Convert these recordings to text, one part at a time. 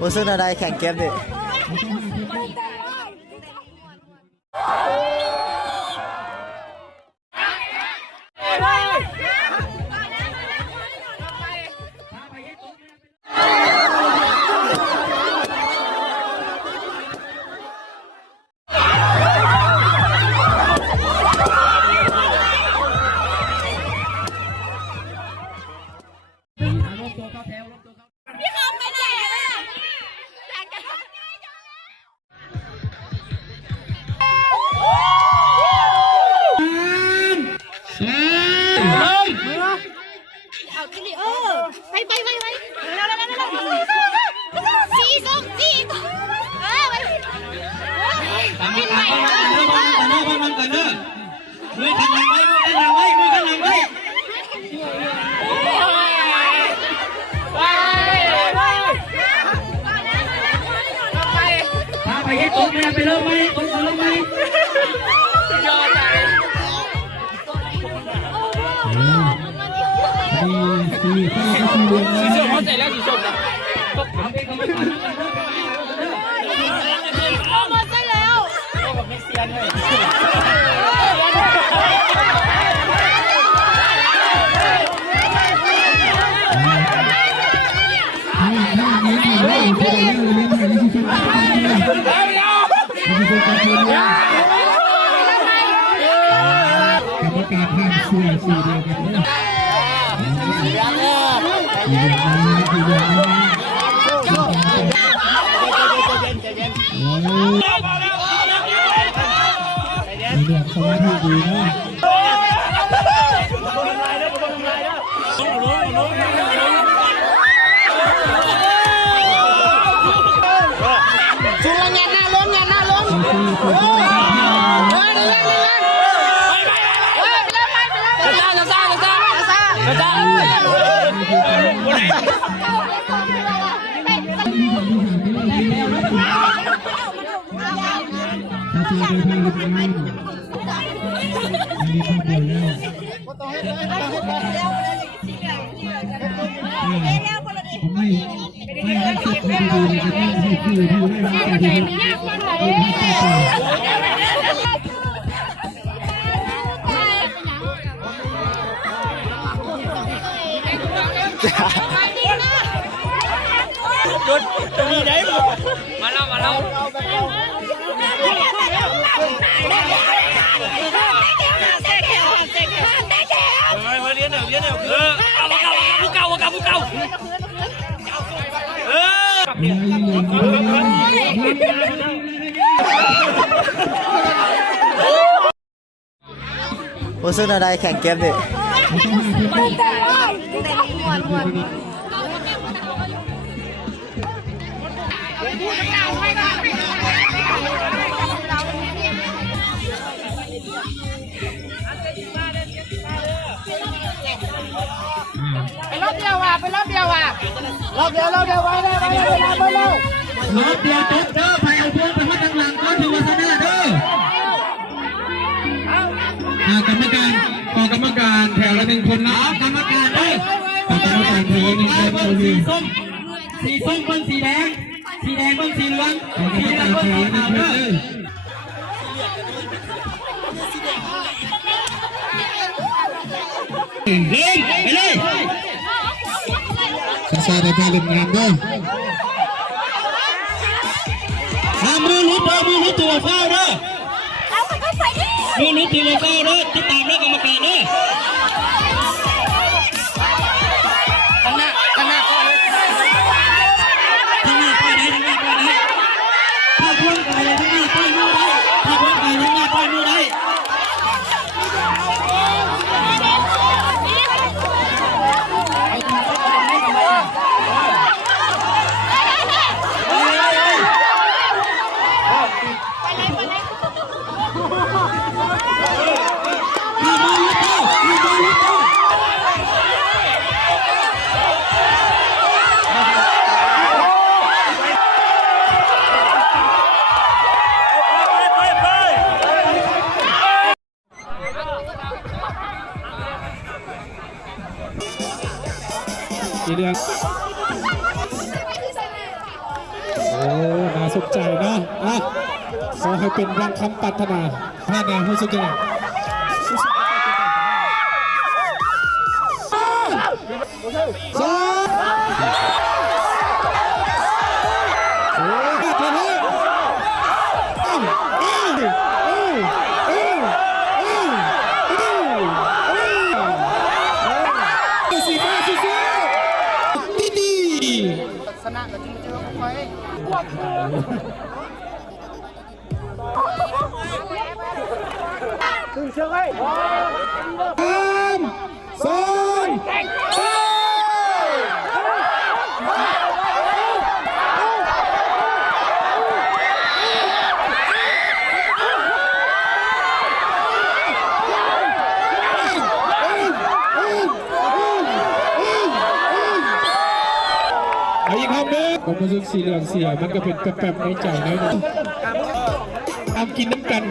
รู้สึกอะไรแข่งเกมดิพี่เขาไปไหนอ่ะอยากจะเอาที่นี่ไปสีส้มไปบินใหม่มันกันเนอะมือกันหลังไว้มือกันหลังไว้พาไปให้ตกเนี่ยไปเริ่มไหมตกเริ่มไหมยอดใจสีส้มเขาใส่แล้วสีส้มนะเอามาซะแล้วไม่เซียนเลยกรรมการห้ามช่วยสี่เดียวกันเลยเรื่องสมาธิดีนะชูงานหน้าล้นไม่ให้สุดให้ดูเลยจะต้องให้คือดูให้ร่างกายดีจุดมีไหนมาแล้วมาเรียนเเอาเก่ารู้สึกอะไรแข่งเกมดิไปรอบเดียวว่ะไว้ได้รอบเดียวจบเด้อไปเอาพวงไปมาตั้งหลังก็ถือว่าชนะเด้อกรรมการแถวละ1 คนนะกรรมการแถวละ1 คนสีส้มบนสีแดงบนสีเหลืองสีเหลืองบนสีขาวเด้อไปเลยซาได้พาเล่นงานด้วยมือลุ้นตัวเฝ้าเด้อมือลุ้นตัวเฝ้าเด้อติดตามด้วยกรรมการเด้อข้างหน้าไปไหนถ้าพ้นไปเลยข้างหน้าไปมือได้ถ้าพ้นไปข้างหน้าไปมือได้มือ สุขใจเนาะขอให้เป็นรังคำปรารถนาพระแนวผู้สุขใจสอีกคำนึงผมรู้สึกสีเหลืองเสียมันก็เป็นแป๊บๆในใจนะทำกินน้ำกัน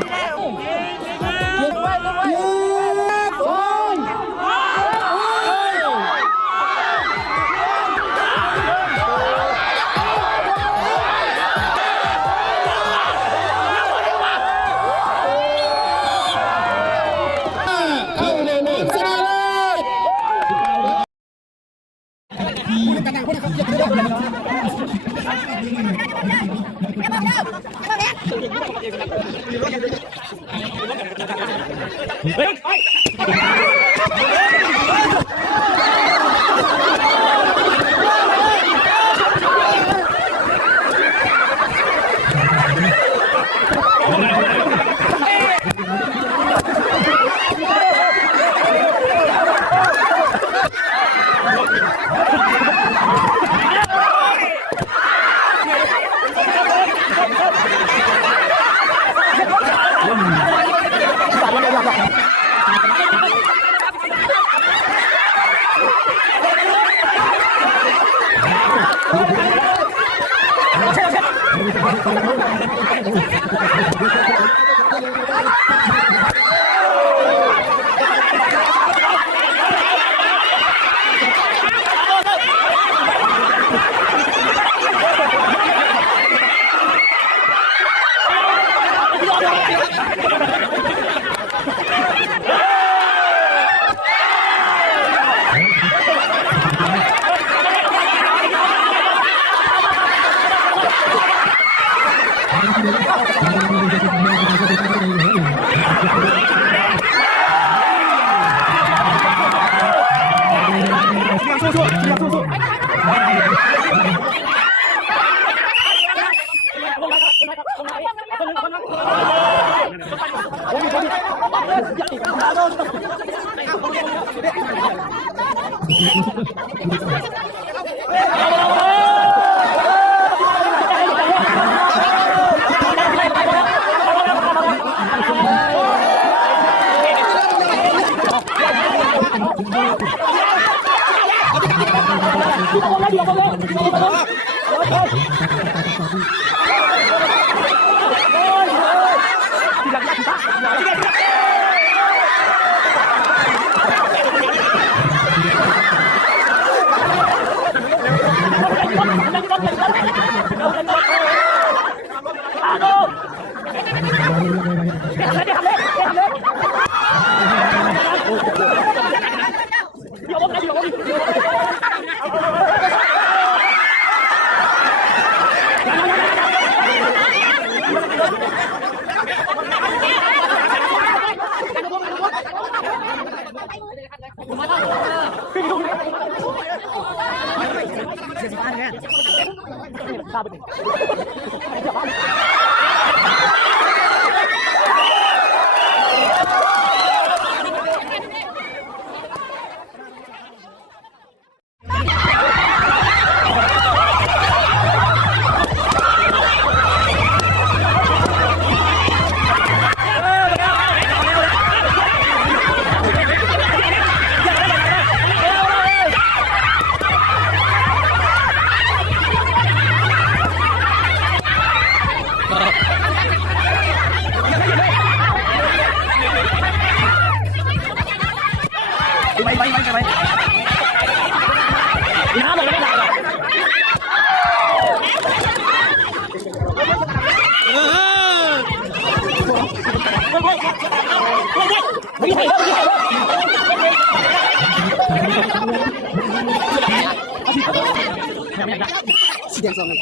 สีแดงสองเลย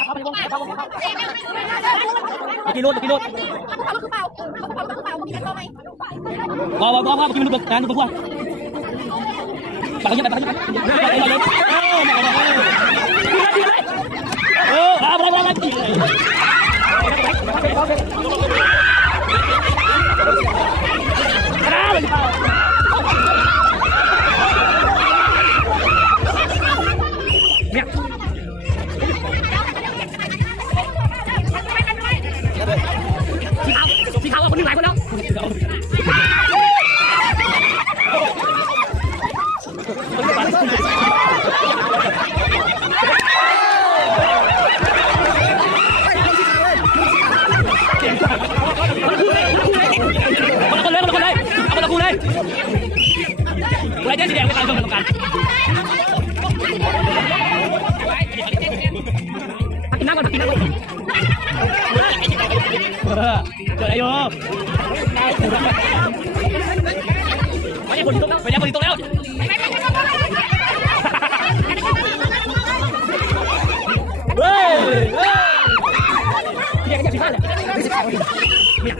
กี่รุ่นกี่รุ่นรอพ่อกินลูกการลูกพวกไปยังไปสีขาวคนหนึ่งหลายคนแล้วคนเลยเอาคนละคู่เลยอะไรเจ๊สีแดงไปตามชมกันกินน้ำก่อนกินน้ำก่อนเจออะไรอยู่ไม่ใช่คนที่ตกแล้วไม่ใช่คนที่ตกแล้วเฮ้ยเรียกกันอย่างสิบห้าเนี่ย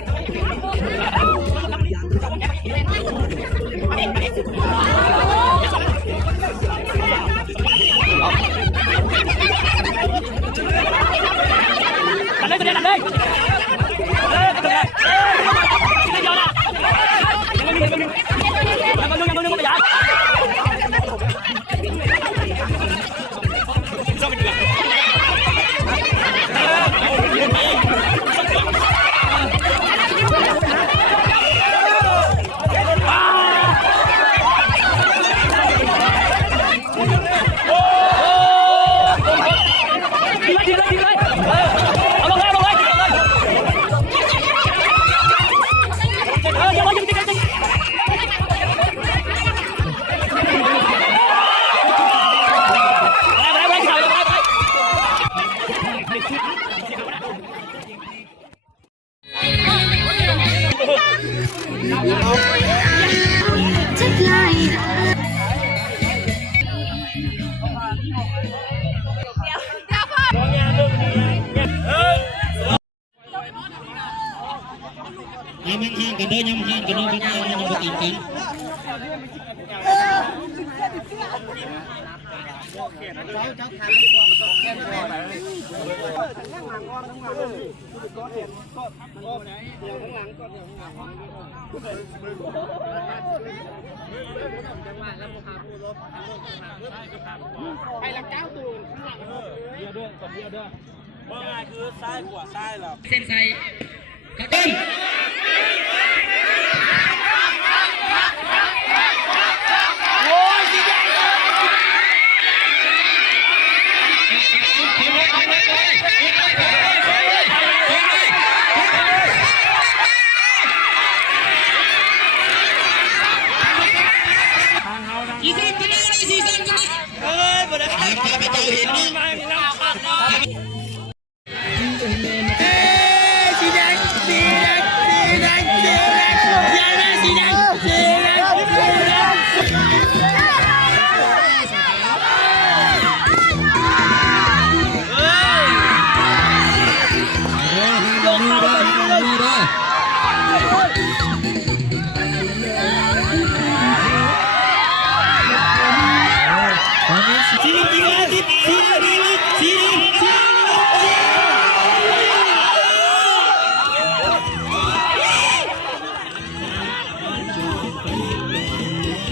กันเลยกันเลยยังห่างกันเด้อยังห่างกันเด้อยังบ่ติดกันไปละเก้าตูนข้างหลังเดียวเด้อกับเดียวเด้อว่าไงคือซ้ายขวาซ้ายหรอเส้นใส่ครับต้นสีส้มกันเลยสีส้มกันเลยไปเจ้าเห็นนี่สีแดงสีแดงสีแดงสีแดงสีแดงสีแดง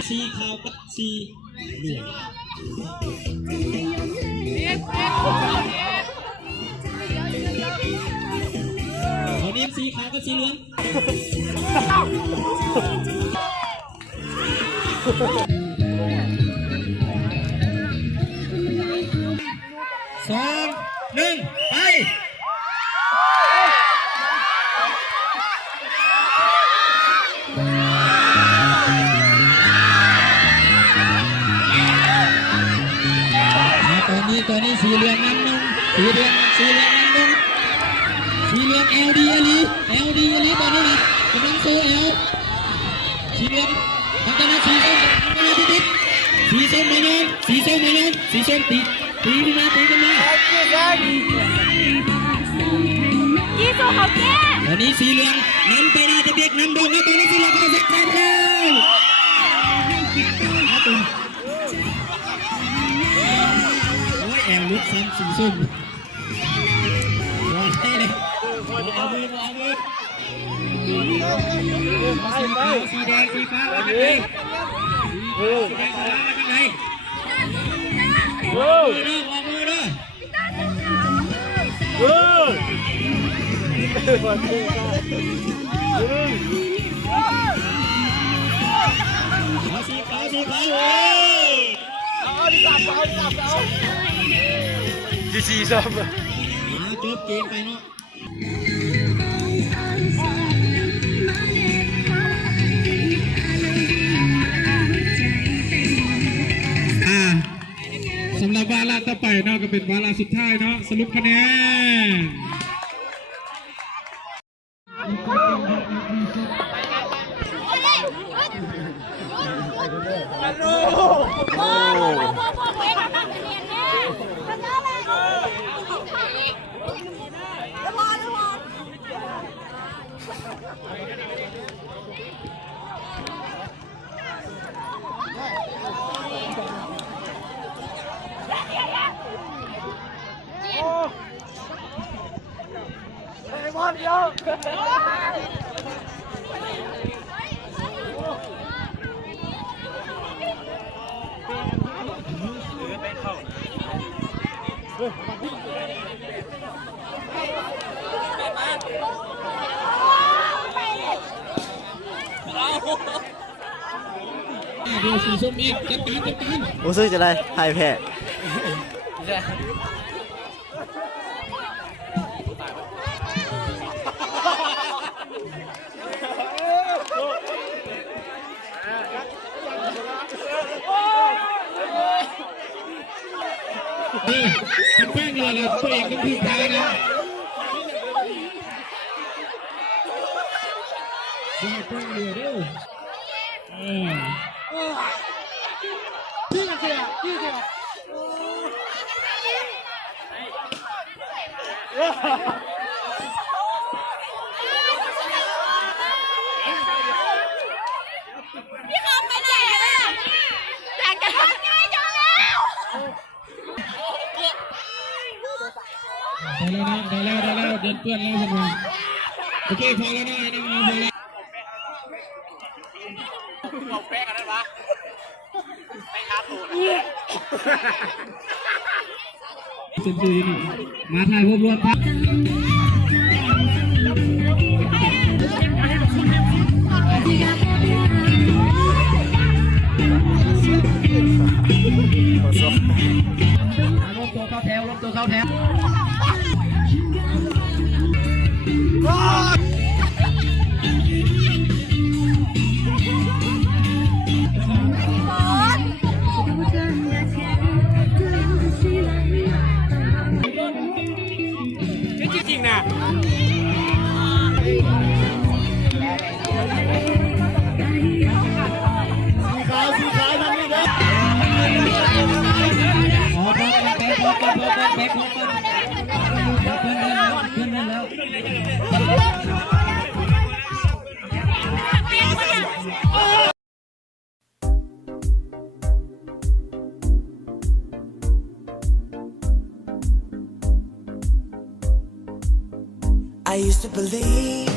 สีขาวกับสีเหลืองวันนี้สีขาวกับสีเหลือง2 1ไปตอนนี้สีเหลืองนำหนึ่งสีเหลืองนำหนึ่งสีเหลืองLDอลีตอนนี้นะกำลังโซ่สีเหลืองทำตอนนั้นสีส้มติดสีส้มมาโยนสีส้มติด ตีขึ้นมาตีขึ้นมา ยี่สู้เขาแก่ วันนี้สีเหลืองนำไปได้จะเบียกนำโดนแล้วตัวนี้สีเหลืองก็จะเสร็จไปแล้วโอ้ยแอลลุกซ้ำสีส้มได้เลยเอามือสีแดงสีฟ้ามาจากไหนสีแดงสีฟ้ามาจากไหนมือเด้อมือเด้อสีขาวสีขาวจีซ้ำมาจบเกมไปเนาะสำหรับวาระต่อไปเนาะก็เป็นวาระสุดท้ายเนาะสรุปคะแนน ดูสีส้มอีกจัดการ รู้สึกจะได้ไพ่แพ้ นี่มันแป้งเลยเราตัวเองต้องพึ่งพานะแป้งเรือเด้อพี่คอมไปไหนอ่ะแข่งกันง่ายจังแล้ว ได้แล้วเดินเปื้อนแล้วสมองโอเคพอแล้วนะไอ้น้องพอแล้วเซนซีนี่มาถ่ายรวบรวมครับลบตัวเข้าแถวลบตัวเข้าแถว จริงๆนะI used to believe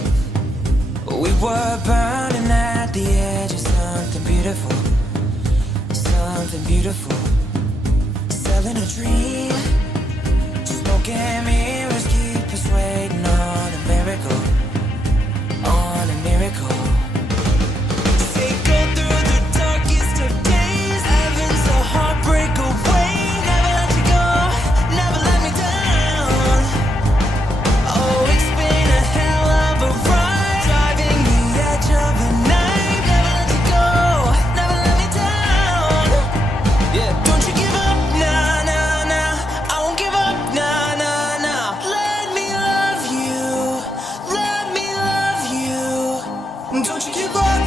we were burning at the edge of something beautiful, selling a dream, smoking mirrors keep us waiting on a miracle, Say go through the darkest of days, heaven's a heartbreak away, never let you go, never let me down. Oh, it's been a hell of a ride, driving the edge of the night. Never let you go, never let me down. Yeah, don't you give up, nah, nah, nah. I won't give up, nah, nah, nah. Let me love you, let me love you. Don't you give up,